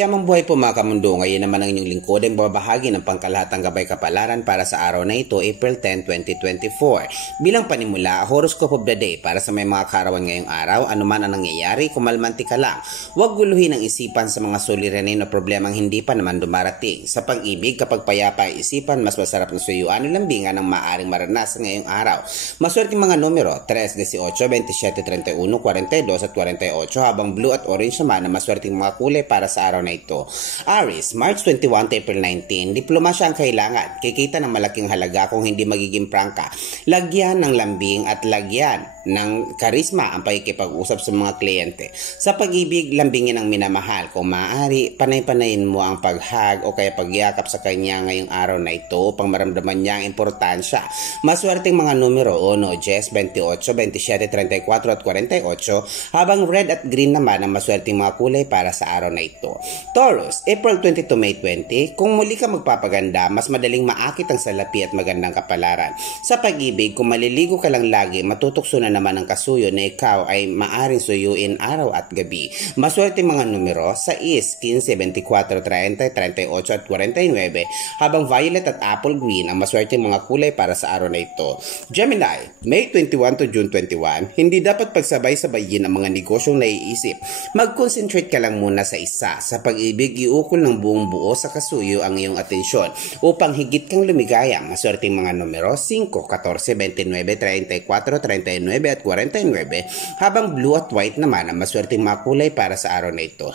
Mapagyamang buhay po mga kamundo, ngayon naman ang inyong lingkod ay babahagi ng pangkalahatang gabay kapalaran para sa araw na ito, April 10, 2024. Bilang panimula, horoscope of the day para sa may mga kaarawan ngayong araw, anuman ang nangyayari, kumalmanti ka lang. Huwag guluhin ang isipan sa mga suliranin o problemang hindi pa naman dumarating. Sa pag-ibig, kapag payapa ang isipan, mas masarap na suyuan o lambingan ang maaaring maranasan ngayong araw. Maswerteng mga numero, 3, 18, 27, 31, 42 at 48, habang blue at orange naman ang maswerteng mga kulay para sa araw na ito. Aries, March 21 to April 19, diplomasya ang kailangan. Kikita ng malaking halaga kung hindi magiging prangka. Lagyan ng lambing at lagyan ng karisma ang pakikipag-usap sa mga kliyente. Sa pag-ibig, lambingin ang minamahal. Kung maaari, panay-panayin mo ang paghag o kaya pagyakap sa kanya ngayong araw na ito upang maramdaman niya ang importansya. Maswerteng mga numero 1, 10, 28, 27, 34 at 48, habang red at green naman ang maswerteng mga kulay para sa araw na ito. Taurus, April 20 to May 20, kung muli ka magpapaganda, mas madaling maakit ang salapi at magandang kapalaran. Sa pag-ibig, kung maliligo ka lang lagi, matutukso na naman ang kasuyo na ikaw ay maaring suyuin araw at gabi. Maswerte mga numero 6, 15, 24, 30, 38 at 49, habang violet at apple green ang maswerte mga kulay para sa araw na ito. Gemini, May 21 to June 21, hindi dapat pagsabay-sabayin ang mga negosyong naiisip. Mag-concentrate ka lang muna sa isa. Sa pag-ibig, iukol ng buong buo sa kasuyo ang iyong atensyon upang higit kang lumigaya. Maswerteng mga numero 5, 14, 29, 34, 39 at 49, habang blue at white naman ang maswerteng mga kulay para sa araw na ito.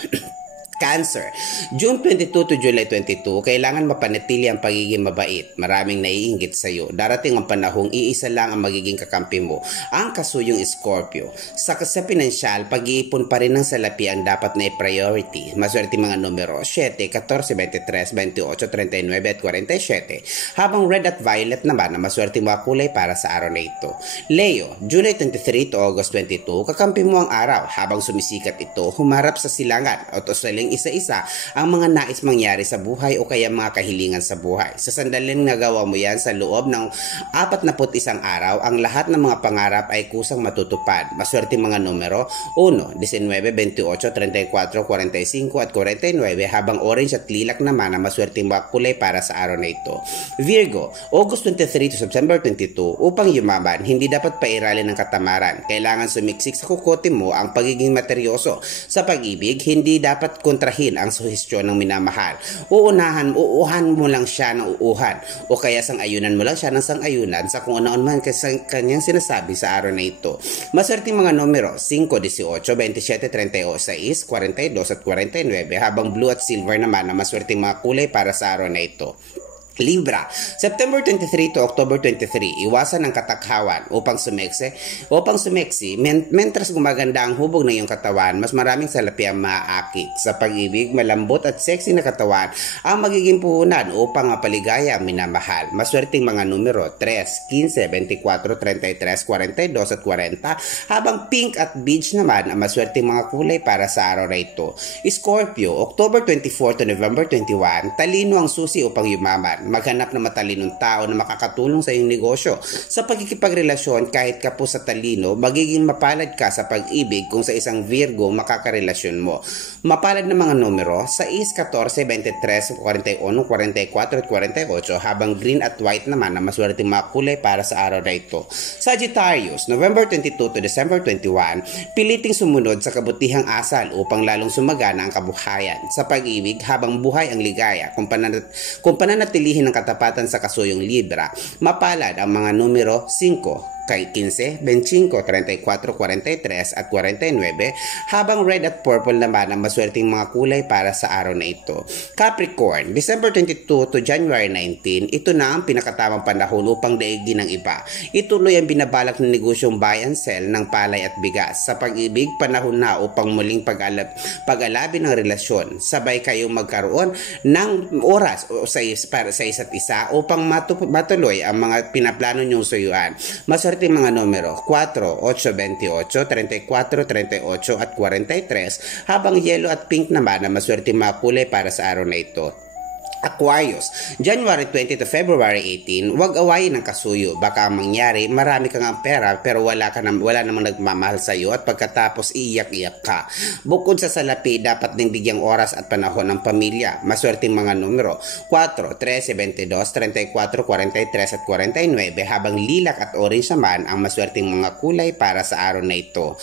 Cancer, June 22 to July 22, kailangan mapanatili ang pagiging mabait. Maraming naiinggit sa iyo. Darating ang panahong iisa lang ang magiging kakampi mo, ang kasuyong Scorpio. Sa pinansyal, pag-iipon pa rin ng salapi ang dapat na i-priority. Maswerte mga numero 7, 14, 23, 28, 39 at 47, habang red at violet naman ang maswerte mga kulay para sa araw na ito. Leo, July 23 to August 22, kakampi mo ang araw. Habang sumisikat ito, humarap sa silangan o tosaling isa-isa ang mga nais mangyari sa buhay o kaya mga kahilingan sa buhay. Sa sandalin nga gawa mo yan sa loob ng 41 araw, ang lahat ng mga pangarap ay kusang matutupad. Maswerte mga numero 1, 19, 28, 34, 45 at 49, habang orange at lilac naman ang maswerte mga kulay para sa araw na ito. Virgo, August 23 to September 22, upang yumaman, hindi dapat pairalin ng katamaran. Kailangan sumiksik sa kukote mo ang pagiging materyoso. Sa pag-ibig, hindi dapat kontrahin ang suhestyon ng minamahal. Uuhan mo lang siya ng uuhan o kaya sang-ayunan mo lang siya ng sang-ayunan sa kung ano man kanyang sinasabi sa araw na ito. Maswerteng mga numero 5, 18, 27, 36, 42 at 49, habang blue at silver naman ang maswerteng mga kulay para sa araw na ito. Libra, September 23 to October 23, iwasan ang katakhawan upang sumeksi, mentras gumaganda ang hubog ng iyong katawan, mas maraming salapi ang maaakit. Sa pag-ibig, malambot at sexy na katawan ang magiging puhunan upang mapaligaya ang minamahal. Maswerteng mga numero 3, 15, 24, 33, 42 at 40, habang pink at beige naman ang maswerteng mga kulay para sa araw na ito. Scorpio, October 24 to November 21, talino ang susi upang yumaman. Maghanap ng matalinong tao na makakatulong sa iyong negosyo. Sa pagkikipagrelasyon, kahit ka po sa talino, magiging mapalad ka sa pag-ibig kung sa isang Virgo makakarelasyon mo. Mapalad na mga numero 6, 14, 23, 41, 44 at 48, habang green at white naman ang maswerteng mga kulay para sa araw na ito. Sagittarius, November 22 to December 21, piliting sumunod sa kabutihang asal upang lalong sumagana ang kabuhayan. Sa pag-ibig, habang buhay ang ligaya, kung pananatilihin ng katapatan sa kasuyong Libra, mapalad ang mga numero 5, 15, 25, 34, 43 at 49, habang red at purple naman ang maswerteng mga kulay para sa araw na ito. Capricorn, December 22 to January 19, ito na ang pinakatamang panahon upang daigin ng iba. Ituloy ang binabalak ng negosyong buy and sell ng palay at bigas. Sa pag-ibig, panahon na upang muling pag-alabi ng relasyon. Sabay kayong magkaroon ng oras para sa isa't isa upang matuloy ang mga pinaplano niyong suyuan. Maswerte mga numero 4, 8, 28, 34, 38 at 43, habang yellow at pink naman ang maswerte mga kulay para sa araw na ito. Aquarius, January 20 to February 18, huwag awayin ng kasuyo. Baka ang mangyari, marami kang ang pera pero wala namang nagmamahal sa iyo at pagkatapos iiyak-iyak ka. Bukod sa salapi, dapat ding bigyang oras at panahon ng pamilya. Maswerteng mga numero 4, 13, 22, 34, 43 at 49, habang lilac at orange naman ang maswerteng mga kulay para sa araw na ito.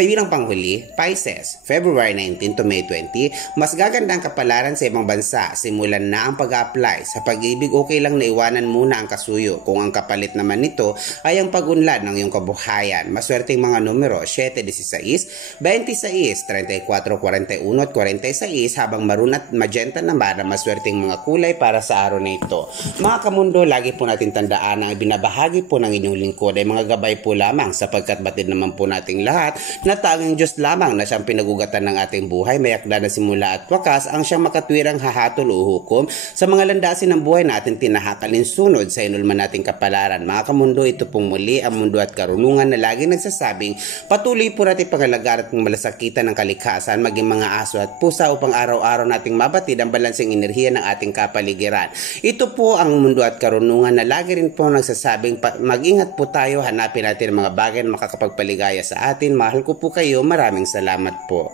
Bilang panghuli, Pisces, February 19 to May 20, mas gaganda ang kapalaran sa ibang bansa. Simulan na ang pag-a-apply. Sa pag-ibig, okay lang na iwanan muna ang kasuyo. Kung ang kapalit naman nito ay ang pag-unlad ng iyong kabuhayan. Maswerteng mga numero 7, 16, 26, 34, 41 at 46, habang maroon at magenta naman ang maswerteng mga kulay para sa araw na ito. Mga kamundo, lagi po natin tandaan na ibinabahagi po ng inyong lingkod ay mga gabay po lamang, sapagkat batid naman po nating lahat na tanging Diyos lamang na siyang pinagugatan ng ating buhay, may akda na simula at wakas ang siyang makatwirang hahatol o hukom sa mga landasin ng buhay natin tinahakalin sunod sa inulman nating kapalaran. Mga kamundo, ito pong muli ang Mundo at Karunungan na laging nagsasabing patuloy po natin pangalagaan at malasakitan ng kalikhasan, maging mga aso at pusa upang araw-araw nating mabatid ang balanseng enerhiya ng ating kapaligiran. Ito po ang Mundo at Karunungan na lagi rin po nagsasabing mag-ingat po tayo, hanapin natin ang mga bagay na makakapagpaligaya sa atin. Mahal ko po kayo. Maraming salamat po.